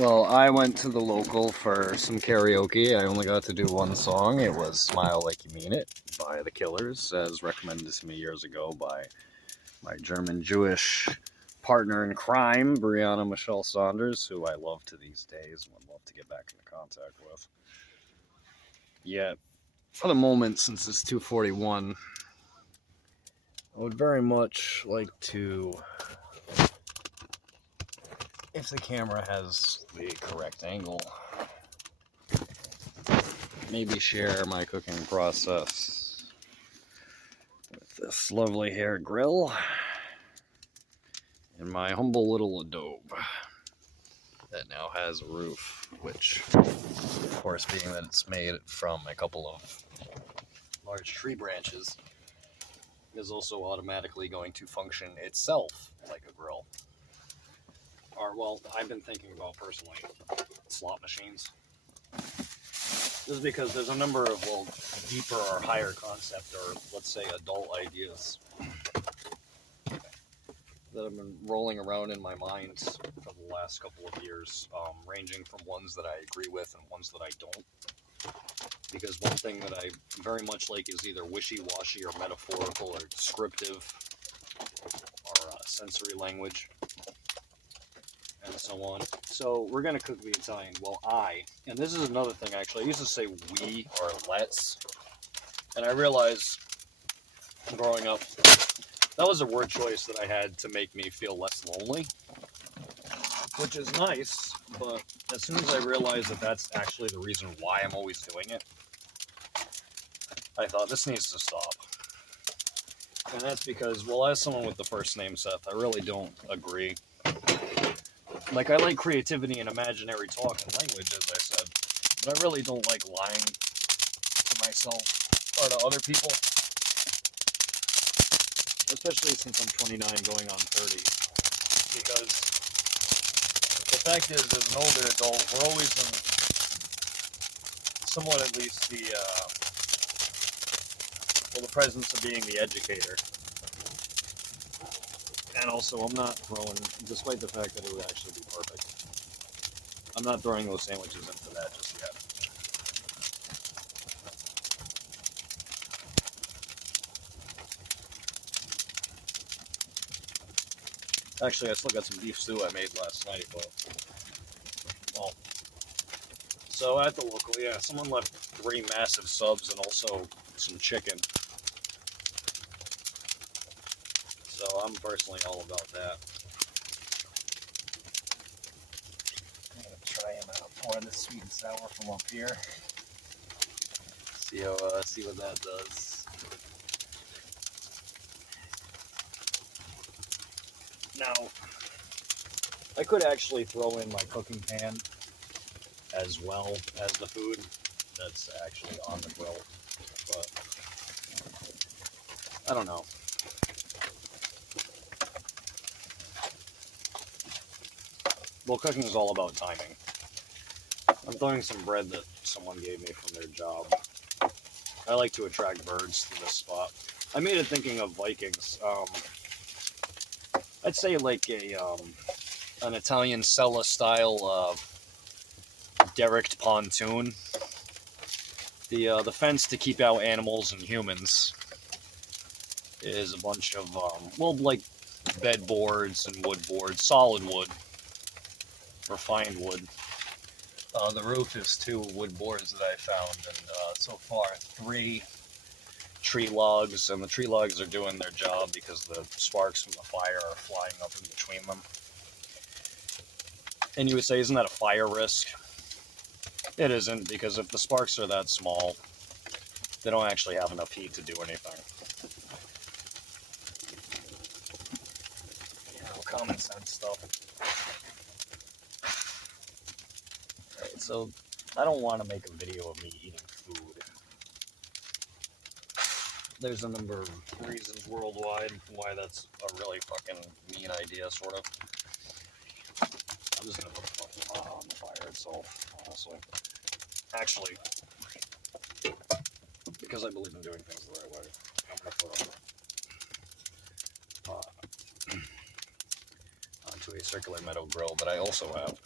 Well, I went to the local for some karaoke. I only got to do one song. It was Smile Like You Mean It by The Killers, as recommended to me years ago by my German-Jewish partner in crime, Brianna Michelle Saunders, who I love to these days and would love to get back into contact with. Yet, for the moment, since it's 2:41, I would very much like to, if the camera has the correct angle, maybe share my cooking process with this lovely hair grill and my humble little adobe that now has a roof, which, of course, being that it's made from a couple of large tree branches, is also automatically going to function itself like a grill. Or, well, I've been thinking about personally slot machines. This is because there's a number of, well, deeper or higher concept, or let's say adult ideas that have been rolling around in my mind for the last couple of years, ranging from ones that I agree with and ones that I don't. Because one thing that I very much like is either wishy-washy or metaphorical or descriptive or sensory language and so on. So we're going to cook the Italian. Well, and this is another thing actually, I used to say we or let's, and I realized growing up that was a word choice that I had to make me feel less lonely, which is nice, but as soon as I realized that that's actually the reason why I'm always doing it, I thought this needs to stop. And that's because, well, as someone with the first name Seth, I really don't agree. Like, I like creativity and imaginary talk and language, as I said, but I really don't like lying to myself or to other people. Especially since I'm 29 going on 30. Because the fact is, as an older adult, we're always in somewhat at least the presence of being the educator. And also, I'm not throwing, despite the fact that it would actually be perfect, I'm not throwing those sandwiches into that just yet. Actually, I still got some beef stew I made last night, but, well. So at the local, yeah, someone left 3 massive subs and also some chicken. So I'm personally all about that. I'm gonna try and pour this sweet and sour from up here. See what that does. Now, I could actually throw in my cooking pan as well as the food that's actually on the grill, but I don't know. Well, cooking is all about timing. I'm throwing some bread that someone gave me from their job. I like to attract birds to this spot. I made it thinking of Vikings. I'd say like an Italian cella style derricked pontoon. The fence to keep out animals and humans is a bunch of like bed boards and wood boards, solid wood, refined wood. The roof is 2 wood boards that I found, and so far 3 tree logs, and the tree logs are doing their job because the sparks from the fire are flying up in between them. And you would say, isn't that a fire risk? It isn't, because if the sparks are that small, they don't actually have enough heat to do anything. You know, common sense stuff. Alright, so I don't want to make a video of me eating food. There's a number of reasons worldwide why that's a really fucking mean idea, sort of. I'm just gonna put the fucking pot on the fire itself, honestly. Actually, because I believe in doing things the right way, I'm gonna put a pot onto a circular metal grill that I also have.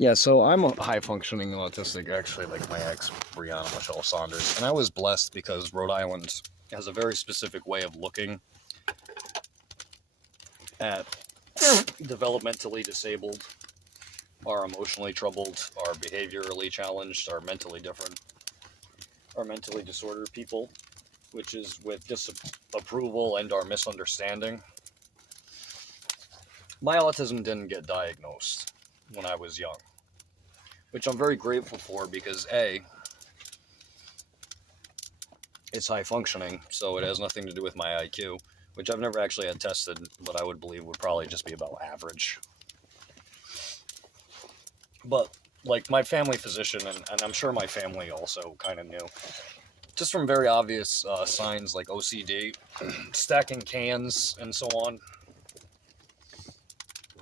Yeah, so I'm a high-functioning autistic, actually, like my ex, Brianna Michelle Saunders, and I was blessed because Rhode Island has a very specific way of looking at developmentally disabled, are emotionally troubled, are behaviorally challenged, are mentally different, are mentally disordered people, which is with disapproval and our misunderstanding. My autism didn't get diagnosed when I was young, which I'm very grateful for because A, it's high functioning, so it has nothing to do with my IQ, which I've never actually had tested, but I would believe would probably just be about average. But, like, my family physician, and I'm sure my family also kind of knew, just from very obvious signs like OCD, stacking cans, and so on,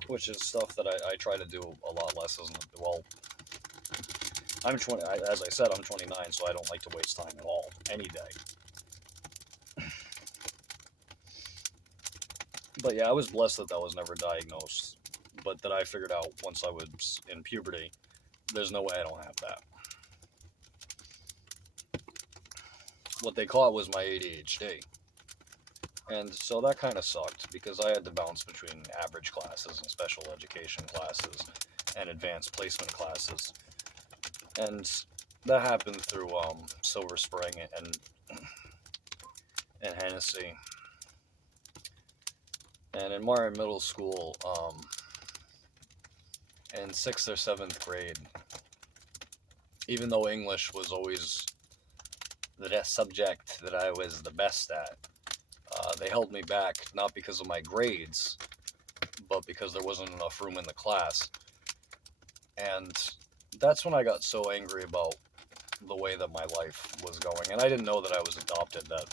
which is stuff that I try to do a lot less, well, I'm 20, as I said, I'm 29, so I don't like to waste time at all, any day. But yeah, I was blessed that was never diagnosed, but that I figured out once I was in puberty, there's no way I don't have that. What they caught was my ADHD. And so that kind of sucked, because I had to bounce between average classes and special education classes and advanced placement classes. And that happened through Silver Spring and Hennessy. And in Martin Middle School, in 6th or 7th grade, even though English was always the subject that I was the best at, they held me back, not because of my grades, but because there wasn't enough room in the class. And that's when I got so angry about the way that my life was going. And I didn't know that I was adopted, that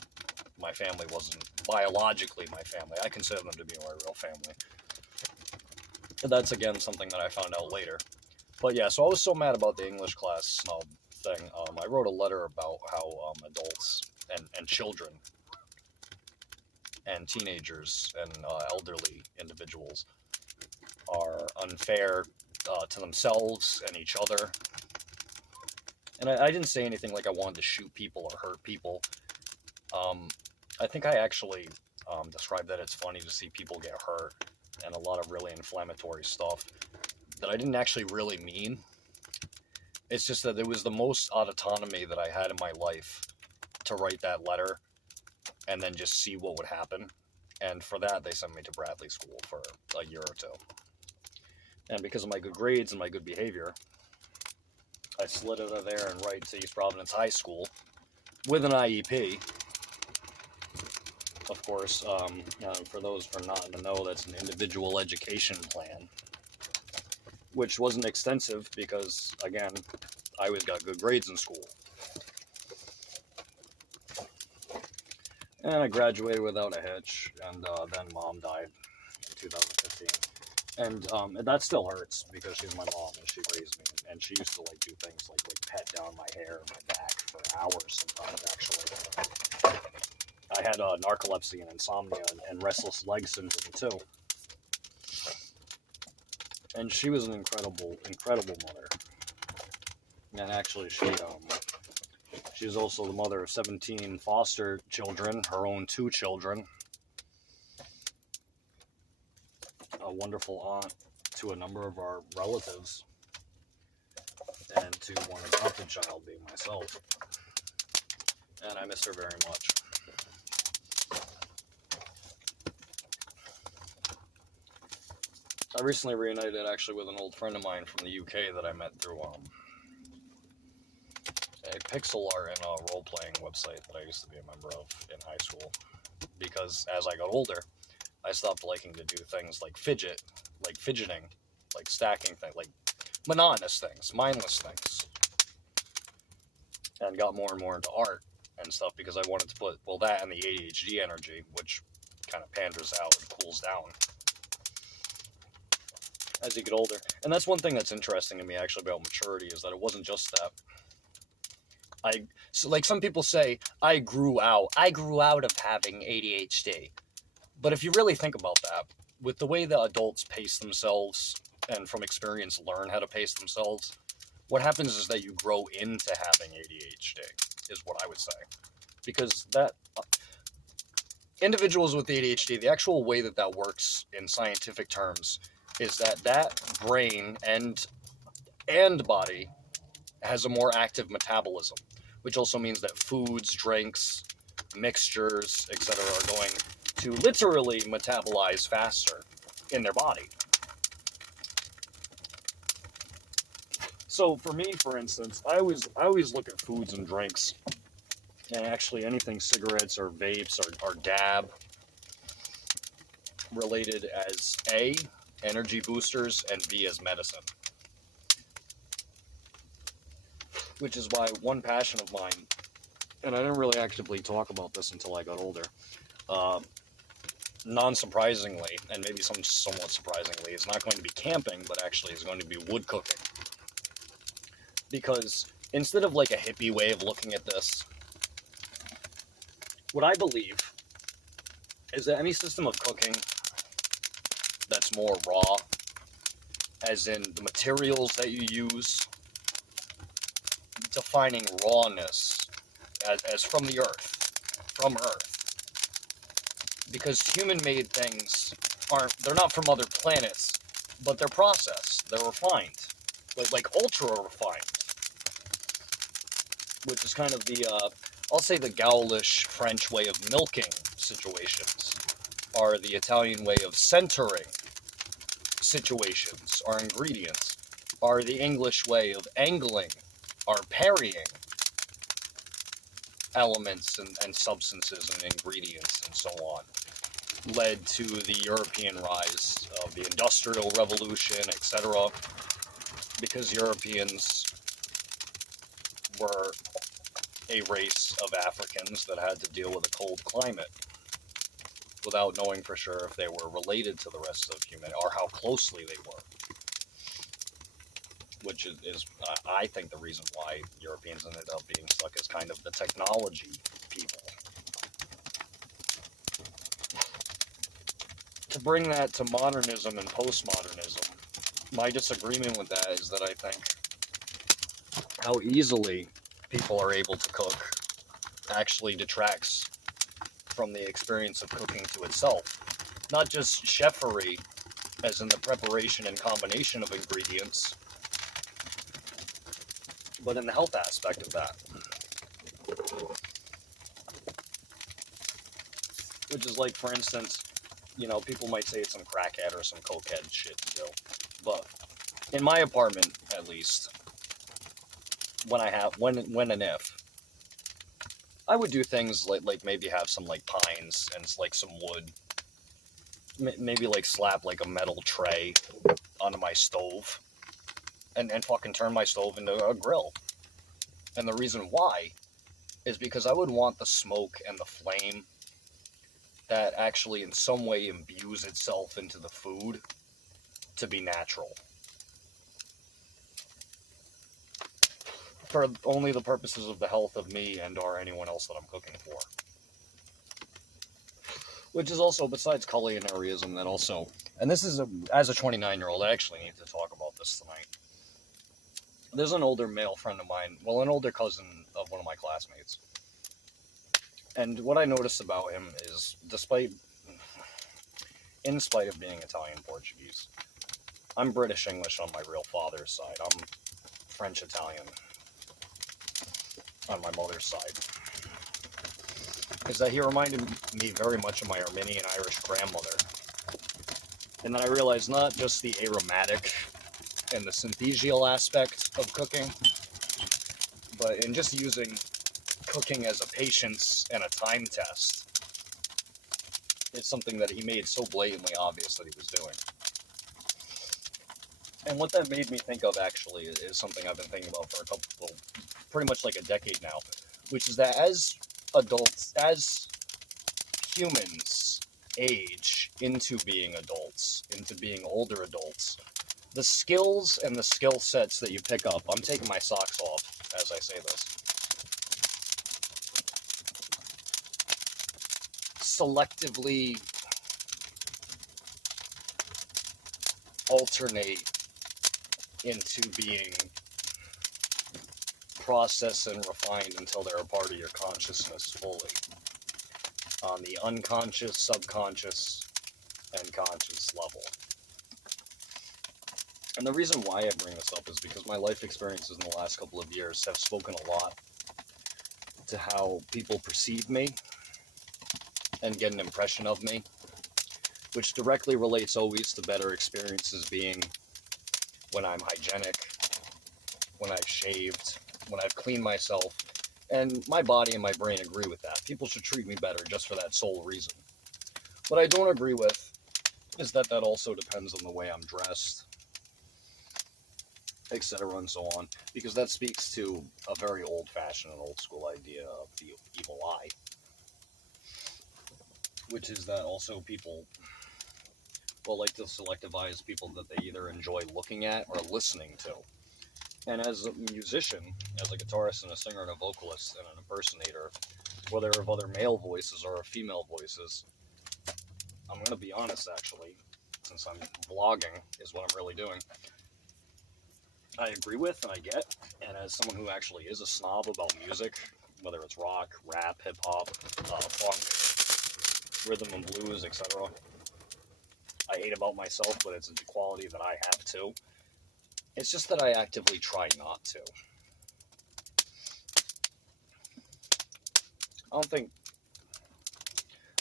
my family wasn't biologically my family. I consider them to be my real family. And that's, again, something that I found out later. But yeah, so I was so mad about the English class snub thing. I wrote a letter about how adults and children and teenagers and elderly individuals are unfair to themselves and each other. And I didn't say anything like I wanted to shoot people or hurt people. I think I actually described that it's funny to see people get hurt and a lot of really inflammatory stuff that I didn't actually really mean. It's just that it was the most autonomy that I had in my life to write that letter and then just see what would happen. And for that, they sent me to Bradley School for a year or two. And because of my good grades and my good behavior, I slid out of there and right to East Providence High School with an IEP. Of course, for those who are not to know, that's an individual education plan, which wasn't extensive because, again, I always got good grades in school. And I graduated without a hitch, and then Mom died in 2015. And that still hurts because she's my mom and she raised me. And she used to do things like pet down my hair and my back for hours sometimes, actually. I had narcolepsy and insomnia and restless leg syndrome too. And she was an incredible mother. And actually she's also the mother of 17 foster children, her own 2 children, a wonderful aunt to a number of our relatives, and to one adopted child being myself. And I miss her very much. I recently reunited actually with an old friend of mine from the UK that I met through a pixel art and a role-playing website that I used to be a member of in high school. Because as I got older, I stopped liking to do things like fidgeting, like stacking things, like monotonous things, mindless things. And got more and more into art and stuff because I wanted to put, well, that and the ADHD energy, which kind of panders out and cools down as you get older. And that's one thing that's interesting to me actually about maturity, is that it wasn't just that. So like some people say, I grew out of having ADHD. But if you really think about that, with the way that adults pace themselves and from experience learn how to pace themselves, what happens is that you grow into having ADHD, is what I would say. Because that individuals with ADHD, the actual way that that works in scientific terms is that that brain and body has a more active metabolism, which also means that foods, drinks, mixtures, etc. are going to literally metabolize faster in their body. So for me, for instance, I always look at foods and drinks, and actually anything cigarettes or vapes or dab related as A, energy boosters, and B, as medicine. Which is why one passion of mine, and I didn't really actively talk about this until I got older, non-surprisingly, and maybe somewhat surprisingly, is not going to be camping, but actually is going to be wood cooking. Because instead of like a hippie way of looking at this, what I believe is that any system of cooking that's more raw, as in the materials that you use, defining rawness as from the earth, from earth. Because human-made things they're not from other planets, but they're processed, they're refined, like ultra-refined. Which is kind of the, I'll say the Gaulish French way of milking situations, are the Italian way of centering situations, our ingredients, are the English way of angling, our parrying elements and substances and ingredients and so on, led to the European rise of the Industrial Revolution, etc., because Europeans were a race of Africans that had to deal with a cold climate without knowing for sure if they were related to the rest of humanity or how closely they were. Which is I think, the reason why Europeans ended up being stuck as kind of the technology people. To bring that to modernism and postmodernism, my disagreement with that is that I think how easily people are able to cook actually detracts from the experience of cooking to itself. Not just chefery, as in the preparation and combination of ingredients, but in the health aspect of that. Which is like, for instance, you know, people might say it's some crackhead or some cokehead shit still. But in my apartment, at least, when and if, I would do things like maybe have some like pines and like some wood. Maybe like slap like a metal tray onto my stove and fucking turn my stove into a grill. And the reason why is because I would want the smoke and the flame that actually in some way imbues itself into the food to be natural. For only the purposes of the health of me and or anyone else that I'm cooking for. Which is also, besides culinarism, that also, and this is, as a 29-year-old, I actually need to talk about this tonight. There's an older male friend of mine, well, an older cousin of one of my classmates. And what I noticed about him is, in spite of being Italian Portuguese, I'm British English on my real father's side. I'm French Italian on my mother's side. Is that he reminded me very much of my Armenian Irish grandmother. And then I realized not just the aromatic and the synthesial aspect of cooking, but in just using cooking as a patience and a time test. It's something that he made so blatantly obvious that he was doing. And what that made me think of, actually, is something I've been thinking about for pretty much like a decade now, which is that as adults, as humans age into being adults, into being older adults, the skills and the skill sets that you pick up, I'm taking my socks off as I say this, selectively alternate into being processed and refined until they're a part of your consciousness fully. On the unconscious, subconscious, and conscious level. And the reason why I bring this up is because my life experiences in the last couple of years have spoken a lot to how people perceive me and get an impression of me, which directly relates always to better experiences being when I'm hygienic, when I've shaved, when I've cleaned myself, and my body and my brain agree with that. People should treat me better just for that sole reason. What I don't agree with is that also depends on the way I'm dressed, etc. and so on, because that speaks to a very old-fashioned and old-school idea of the evil eye, which is that also people like to selectivize people that they either enjoy looking at or listening to. And as a musician, as a guitarist and a singer and a vocalist and an impersonator, whether of other male voices or female voices, I'm going to be honest, actually, since I'm vlogging is what I'm really doing, I agree with and I get, and as someone who actually is a snob about music, whether it's rock, rap, hip-hop, funk, rhythm and blues, etc., I hate about myself, but it's a quality that I have too. It's just that I actively try not to. I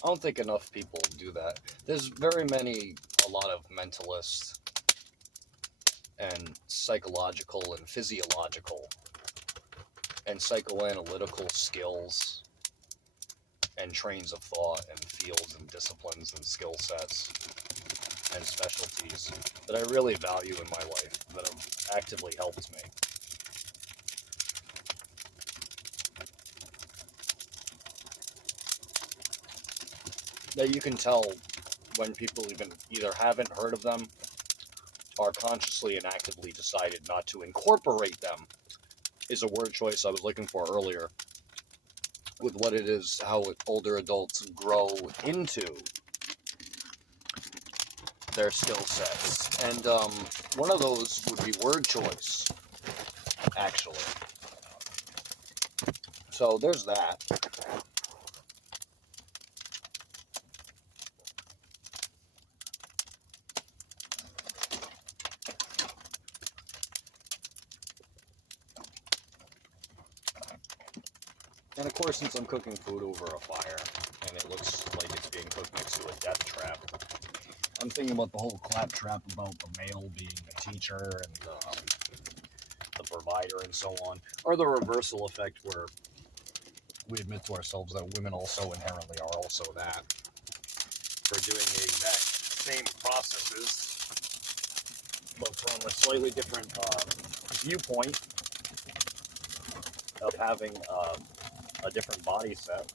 don't think enough people do that. There's a lot of mentalists and psychological and physiological and psychoanalytical skills and trains of thought and fields and disciplines and skill sets and specialties that I really value in my life, that have actively helped me. That you can tell when people either haven't heard of them or consciously and actively decided not to incorporate them is a word choice I was looking for earlier with what it is, how older adults grow into their skill sets. And one of those would be word choice, actually. So there's that. And of course, since I'm cooking food over a fire, and it looks like it's being cooked next to a death trap, I'm thinking about the whole claptrap about the male being the teacher and the provider and so on, or the reversal effect where we admit to ourselves that women also inherently are also that, for doing the exact same processes, but from a slightly different viewpoint of having a different body set.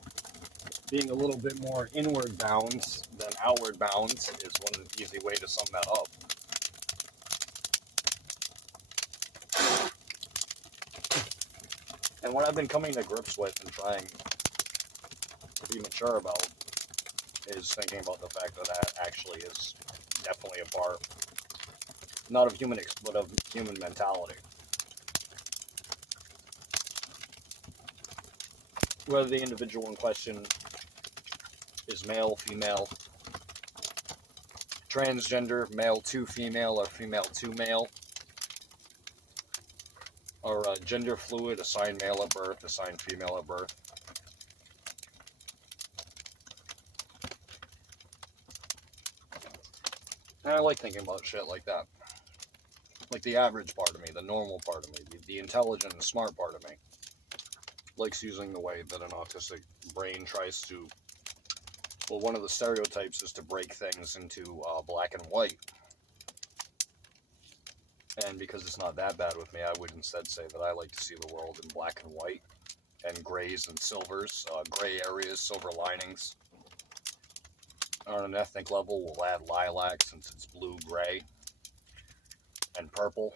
Being a little bit more inward bound than outward bound is one easy way to sum that up. And what I've been coming to grips with and trying to be mature about is thinking about the fact that that actually is definitely a part, not of human, but of human mentality. Whether the individual in question is male, female, transgender, male to female, or female to male, or gender fluid, assigned male at birth, assigned female at birth. And I like thinking about shit like that. Like the average part of me, the normal part of me, the intelligent and smart part of me likes using the way that an autistic brain tries to, well, one of the stereotypes is to break things into black and white. And because it's not that bad with me, I would instead say that I like to see the world in black and white, and grays and silvers, gray areas, silver linings. On an ethnic level, we'll add lilac since it's blue-gray, and purple.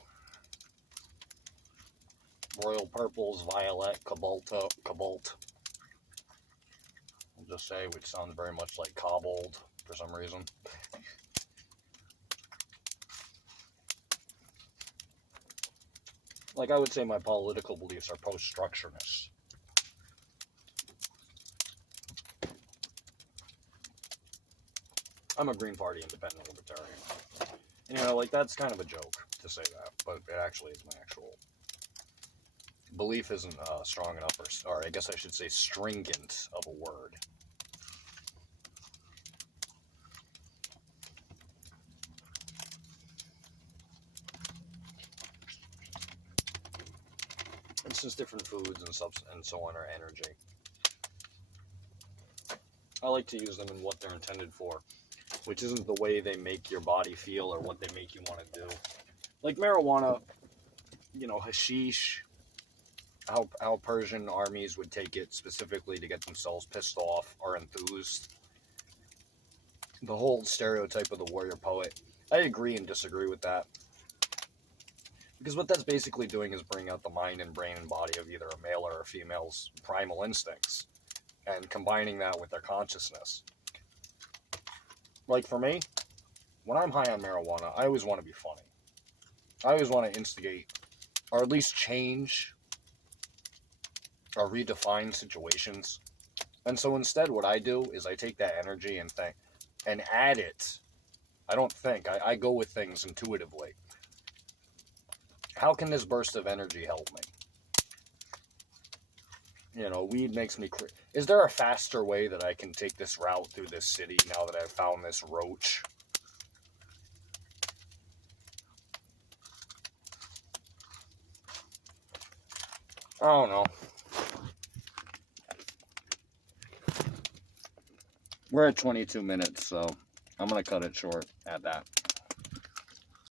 Royal purples, violet, cobalt. I'll just say, which sounds very much like cobbled for some reason. Like, I would say my political beliefs are post-structuralist. I'm a Green Party independent libertarian. And, you know, like, that's kind of a joke to say that, but it actually is my actual belief. Isn't strong enough, or I guess I should say stringent of a word. It's just different foods and so on are energy. I like to use them in what they're intended for, which isn't the way they make your body feel or what they make you want to do. Like marijuana, you know, hashish, how Persian armies would take it specifically to get themselves pissed off or enthused. The whole stereotype of the warrior poet. I agree and disagree with that. Because what that's basically doing is bringing out the mind and brain and body of either a male or a female's primal instincts and combining that with their consciousness. Like for me, when I'm high on marijuana, I always want to be funny. I always want to instigate or at least change or redefine situations. And so instead what I do is I take that energy and add it. I don't think. I go with things intuitively. How can this burst of energy help me? You know, weed makes me crazy. Is there a faster way that I can take this route through this city now that I've found this roach? I don't know. We're at 22 minutes, so I'm going to cut it short at that.